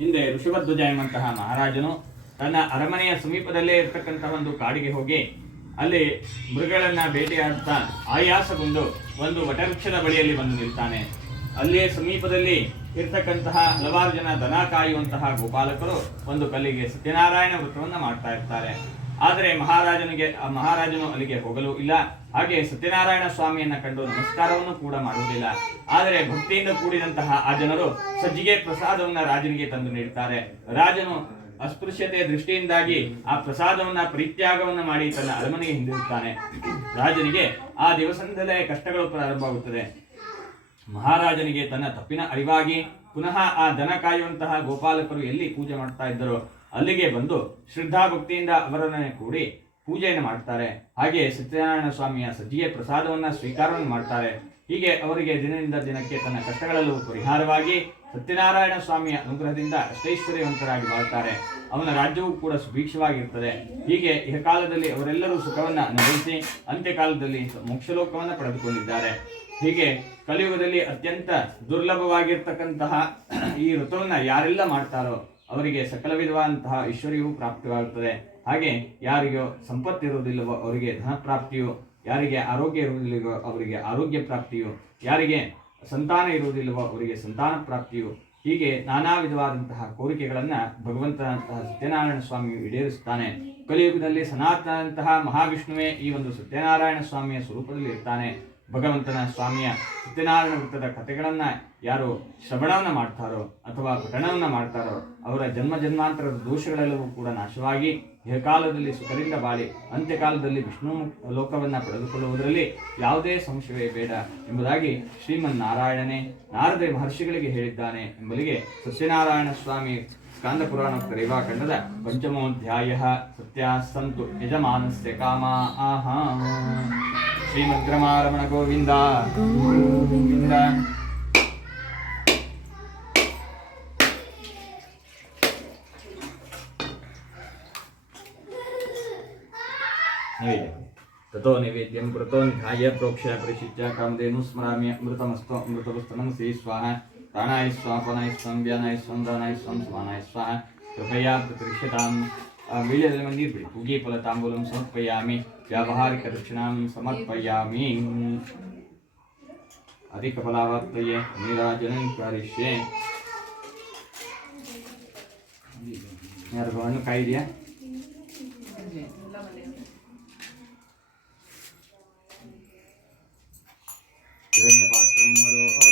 ಹಿಂದೆ ಋಷಭಧ್ವಜ ಎಂಬಂತಹ ಮಹಾರಾಜನು ತನ್ನ ಅರಮನೆಯ ಸಮೀಪದಲ್ಲೇ ಇರತಕ್ಕಂತಹ ಒಂದು ಕಾಡಿಗೆ ಹೋಗಿ ಅಲ್ಲಿ ಮೃಗಗಳನ್ನ ಬೇಟೆಯಾಡುತ್ತಾ ಆಯಾಸಗೊಂಡು ಒಂದು ವಟವೃಕ್ಷದ ಬಳಿಯಲ್ಲಿ ಬಂದು ನಿಲ್ತಾನೆ. ಅಲ್ಲೇ ಸಮೀಪದಲ್ಲಿ ಇರ್ತಕ್ಕಂತಹ ಹಲವಾರು ಜನ ದನ ಕಾಯುವಂತಹ ಗೋಪಾಲಕರು ಒಂದು ಕಲ್ಲಿಗೆ ಸತ್ಯನಾರಾಯಣ ವೃತ್ತವನ್ನು ಮಾಡ್ತಾ ಇರ್ತಾರೆ. ಆದರೆ ಮಹಾರಾಜನಿಗೆ ಮಹಾರಾಜನು ಅಲ್ಲಿಗೆ ಹೋಗಲು ಇಲ್ಲ. ಹಾಗೆ ಸತ್ಯನಾರಾಯಣ ಸ್ವಾಮಿಯನ್ನ ಕಂಡು ನಮಸ್ಕಾರವನ್ನು ಕೂಡ ಮಾಡುವುದಿಲ್ಲ. ಆದರೆ ಭಕ್ತಿಯಿಂದ ಕೂಡಿದಂತಹ ಆ ಜನರು ಸಜ್ಜಿಗೆ ಪ್ರಸಾದವನ್ನ ರಾಜನಿಗೆ ತಂದು ನೀಡುತ್ತಾರೆ ರಾಜನು ಅಸ್ಪೃಶ್ಯತೆಯ ದೃಷ್ಟಿಯಿಂದಾಗಿ ಆ ಪ್ರಸಾದವನ್ನ ಪರಿತ್ಯಾಗವನ್ನ ಮಾಡಿ ತನ್ನ ಅರಮನೆಗೆ ಹಿಂದಿರುತ್ತಾನೆ ರಾಜನಿಗೆ ಆ ದಿವಸದಿಂದಲೇ ಕಷ್ಟಗಳು ಪ್ರಾರಂಭವಾಗುತ್ತದೆ. ಮಹಾರಾಜನಿಗೆ ತನ್ನ ತಪ್ಪಿನ ಅರಿವಾಗಿ ಪುನಃ ಆ ದನ ಕಾಯುವಂತಹ ಗೋಪಾಲಕರು ಎಲ್ಲಿ ಪೂಜೆ ಮಾಡ್ತಾ ಇದ್ದರೋ ಅಲ್ಲಿಗೆ ಬಂದು ಶ್ರದ್ಧಾ ಭಕ್ತಿಯಿಂದ ಅವರನ್ನೇ ಕೂಡಿ ಪೂಜೆಯನ್ನು ಮಾಡ್ತಾರೆ ಹಾಗೆ ಸತ್ಯನಾರಾಯಣ ಸ್ವಾಮಿಯ ಸಜ್ಜಿಗೆ ಪ್ರಸಾದವನ್ನ ಸ್ವೀಕಾರವನ್ನು ಮಾಡ್ತಾರೆ ಹೀಗೆ ಅವರಿಗೆ ದಿನದಿಂದ ದಿನಕ್ಕೆ ತನ್ನ ಕಷ್ಟಗಳಲ್ಲೂ ಪರಿಹಾರವಾಗಿ ಸತ್ಯನಾರಾಯಣ ಸ್ವಾಮಿಯ ಅನುಗ್ರಹದಿಂದ ಅಷ್ಟೈಶ್ವರ್ಯವಂತರಾಗಿ ಬಾಳ್ತಾರೆ ಅವನ ರಾಜ್ಯವೂ ಕೂಡ ಸುಭೀಕ್ಷವಾಗಿರ್ತದೆ ಹೀಗೆ ಈ ಕಾಲದಲ್ಲಿ ಅವರೆಲ್ಲರೂ ಸುಖವನ್ನ ಅನುಭವಿಸಿ ಅಂತ್ಯಕಾಲದಲ್ಲಿ ಮೋಕ್ಷಲೋಕವನ್ನು ಪಡೆದುಕೊಂಡಿದ್ದಾರೆ. ಹೀಗೆ ಕಲಿಯುಗದಲ್ಲಿ ಅತ್ಯಂತ ದುರ್ಲಭವಾಗಿರ್ತಕ್ಕಂತಹ ಈ ಋತುವನ್ನ ಯಾರೆಲ್ಲ ಮಾಡ್ತಾರೋ ಅವರಿಗೆ ಸಕಲ ವಿಧವಾದಂತಹ ಐಶ್ವರ್ಯವು ಪ್ರಾಪ್ತವಾಗುತ್ತದೆ. ಹಾಗೆ ಯಾರಿಗೋ ಸಂಪತ್ತಿರುವುದಿಲ್ಲವೋ ಅವರಿಗೆ ಧನ ಪ್ರಾಪ್ತಿಯು, ಯಾರಿಗೆ ಆರೋಗ್ಯ ಇರುವುದಿಲ್ಲವೋ ಅವರಿಗೆ ಆರೋಗ್ಯ ಪ್ರಾಪ್ತಿಯು, ಯಾರಿಗೆ ಸಂತಾನ ಇರುವುದಿಲ್ಲವೋ ಅವರಿಗೆ ಸಂತಾನ ಪ್ರಾಪ್ತಿಯು. ಹೀಗೆ ನಾನಾ ವಿಧವಾದಂತಹ ಕೋರಿಕೆಗಳನ್ನು ಭಗವಂತನಂತಹ ಸತ್ಯನಾರಾಯಣ ಸ್ವಾಮಿಯು ಈಡೇರಿಸುತ್ತಾನೆ. ಕಲಿಯುಗದಲ್ಲಿ ಸನಾತನಂತಹ ಮಹಾವಿಷ್ಣುವೇ ಈ ಒಂದು ಸತ್ಯನಾರಾಯಣ ಸ್ವಾಮಿಯ ಸ್ವರೂಪದಲ್ಲಿ ಇರ್ತಾನೆ ಭಗವಂತನ ಸ್ವಾಮಿಯ ಸತ್ಯನಾರಾಯಣ ವೃತ್ತದ ಕಥೆಗಳನ್ನು ಯಾರು ಶ್ರವಣವನ್ನ ಮಾಡ್ತಾರೋ ಅಥವಾ ಪಠಣವನ್ನ ಮಾಡ್ತಾರೋ ಅವರ ಜನ್ಮ ಜನ್ಮಾಂತರದ ದೋಷಗಳೆಲ್ಲವೂ ಕೂಡ ನಾಶವಾಗಿ ಏಕಾಲದಲ್ಲಿ ಸುಖದಿಂದ ಬಾಳಿ ಅಂತ್ಯಕಾಲದಲ್ಲಿ ವಿಷ್ಣು ಲೋಕವನ್ನು ಪಡೆದುಕೊಳ್ಳುವುದರಲ್ಲಿ ಯಾವುದೇ ಸಂಶಯವೇ ಬೇಡ ಎಂಬುದಾಗಿ ಶ್ರೀಮನ್ ನಾರಾಯಣನೇ ನಾರದ ಮಹರ್ಷಿಗಳಿಗೆ ಹೇಳಿದ್ದಾನೆ ಎಂಬಲಿಗೆ ಸತ್ಯನಾರಾಯಣ ಸ್ವಾಮಿ ಸ್ಕಾಂದ ಪುರಾಣ ತ್ರೈವಾಖಂಡದ ಪಂಚಮೋಧ್ಯಾಯ ಸತ್ಯ ಸಂತು ಯಜಮಾನಸ್ಯ ಕಾಮ ಆಹಾ ಶ್ರೀಮದ್ರಮಾರಮಣ ಗೋವಿಂದ ಗೋವಿಂದ ನೈವೇದ್ಯ ತಥೋ ನೈವೇದ್ಯಂ ಕೃತೋ ನಿಧಾಯ ಪ್ರೋಕ್ಷ ಪರಿಶಿಚ್ಯ ಕಾಮಧೇನು ಸ್ಮರಾಮಿ ಅಮೃತಮಸ್ತು ಅಮೃತವಸ್ತು ನಮಸಿ ಸ್ವಾಹ ಪ್ರಾಣಾಯ ಸ್ವಾಹ ಪನಾಯ ಸ್ವಂ ವ್ಯಾನಾಯ ಸ್ವಂ ದಾನಾಯ ಸ್ವಂ ಸಮಾನಾಯ ಸ್ವಾಹ ಕೃಪಯಾ ಪ್ರತಿಷ್ಠತಾಂ ವಿಜಯದಲ್ಲಿ ಬಿಡಿ ಪೂಗಿ ಫಲ ತಾಂಬೂಲಂ ಸಮರ್ಪಯಾಮಿ ವ್ಯಾವಹಾರಿಕ ದಕ್ಷಿಣಾಂ ಸಮರ್ಪಯಾಮಿ ಅಧಿಕ ಫಲಾವರ್ತಯೇ ನೀರಾಜನಂ ಕರಿಷ್ಯೆ ಯಾರಿಗೂ ಹಣ್ಣು ಕಾಯಿದೆಯಾ ಹಿರಣ್ಯ ಪಾತ್ರ